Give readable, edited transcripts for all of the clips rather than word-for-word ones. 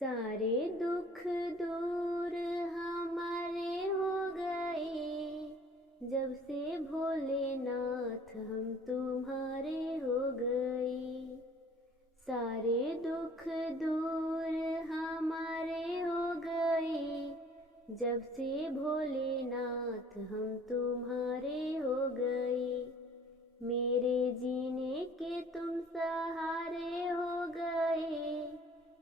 सारे दुख दूर हमारे हो गए, जब से भोलेनाथ हम तुम्हारे हो गए। सारे दुख दूर हमारे हो गए, जब से भोलेनाथ हम तुम्हारे हो गए। मेरे जीने के तुम सहारे हो गए,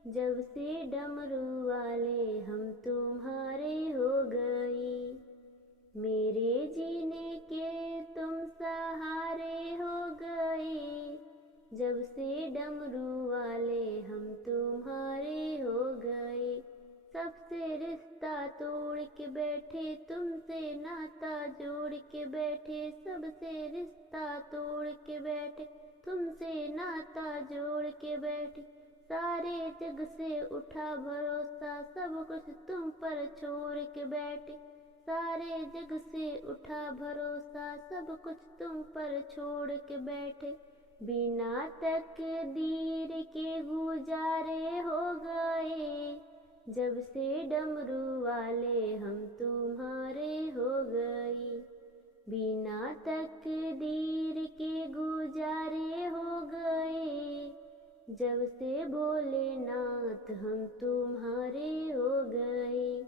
जब से डमरू वाले हम तुम्हारे हो गए। मेरे जीने के तुम सहारे हो गए, जब से डमरू वाले हम तुम्हारे हो गए। सबसे रिश्ता तोड़ के बैठे, तुमसे नाता जोड़ के बैठे, सबसे रिश्ता तोड़ के बैठे, तुमसे नाता जोड़ के बैठे। सारे जग से उठा भरोसा, सब कुछ तुम पर छोड़ के बैठे। सारे जग से उठा भरोसा, सब कुछ तुम पर छोड़ के बैठे। बिना तकदीर के गुजारे हो गए, जब से डमरू वाले हम तुम्हारे हो गए। बिना तकदीर के गुजारे हो गए, जब से भोलेनाथ हम तुम्हारे हो गए।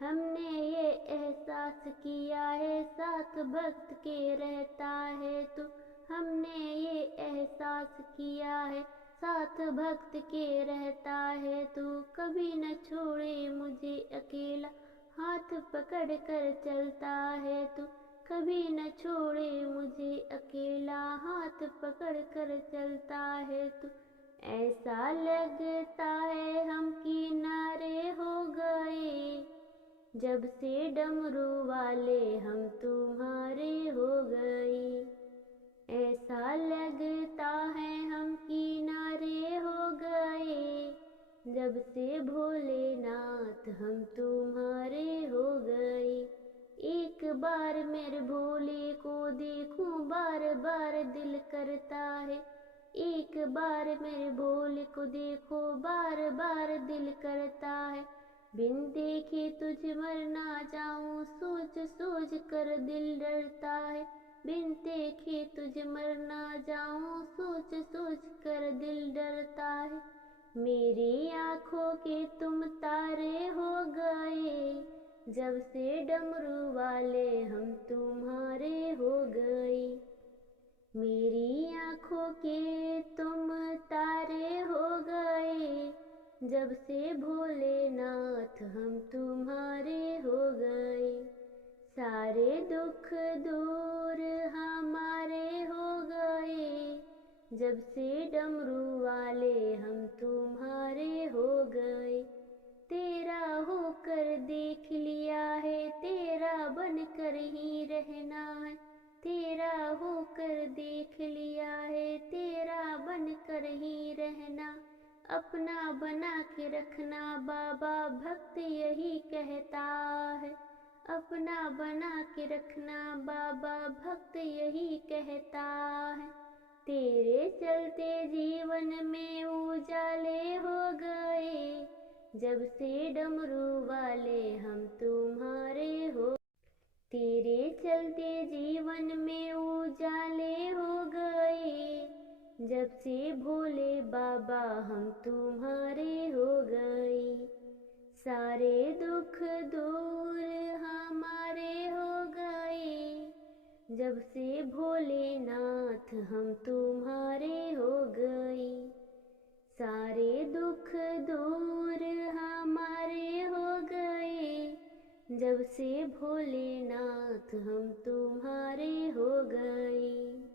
हमने ये एहसास किया है, साथ भक्त के रहता है तू। हमने ये एहसास किया है, साथ भक्त के रहता है तू। कभी न छोड़े मुझे अकेला, हाथ पकड़ कर चलता है तू। कभी न छोड़े मुझे अकेला, हाथ पकड़ कर चलता है तू। ऐसा लगता है हम किनारे हो गए, जब से डमरू वाले हम तुम्हारे हो गए। ऐसा लगता है हम किनारे हो गए, जब से भोलेनाथ हम तुम्हारे हो गए। एक बार मेरे भोले को देखूं, बार बार दिल करता है। एक बार मेरे भोले को देखो, बार बार दिल करता है। बिन देखे तुझे मर ना जाऊं, सोच सोच कर दिल डरता है। बिन देखे तुझे मर ना जाऊं, सोच सोच कर दिल डरता है। मेरी आँखों के तुम तारे हो गए, जब से डमरू वाले हम तुम्हारे हो गए। मेरी आँखों के तुम तारे हो गए, जब से भोलेनाथ हम तुम्हारे हो गए। सारे दुख दूर हमारे हो गए, जब से डमरू वाले हम तुम्हारे हो गए। तेरा होकर देख लिया है, तेरा बनकर ही रहना है। तेरा होकर देख लिया है, तेरा बनकर ही रहना। अपना बना के रखना बाबा, भक्त यही कहता है। अपना बना के रखना बाबा, भक्त यही कहता है। तेरे चलते जीवन में उजाले हो गए, जब से डमरू वाले हम तुम्हारे हो। तेरे चलते जीवन में उजाले हो गए, जब से भोले बाबा हम तुम्हारे हो गए। सारे दुख दूर हमारे हो गए, जब से भोलेनाथ हम तुम्हारे हो गए। सारे दुख दूर हमारे हो गए, जब से भोलेनाथ हम तुम्हारे हो गए।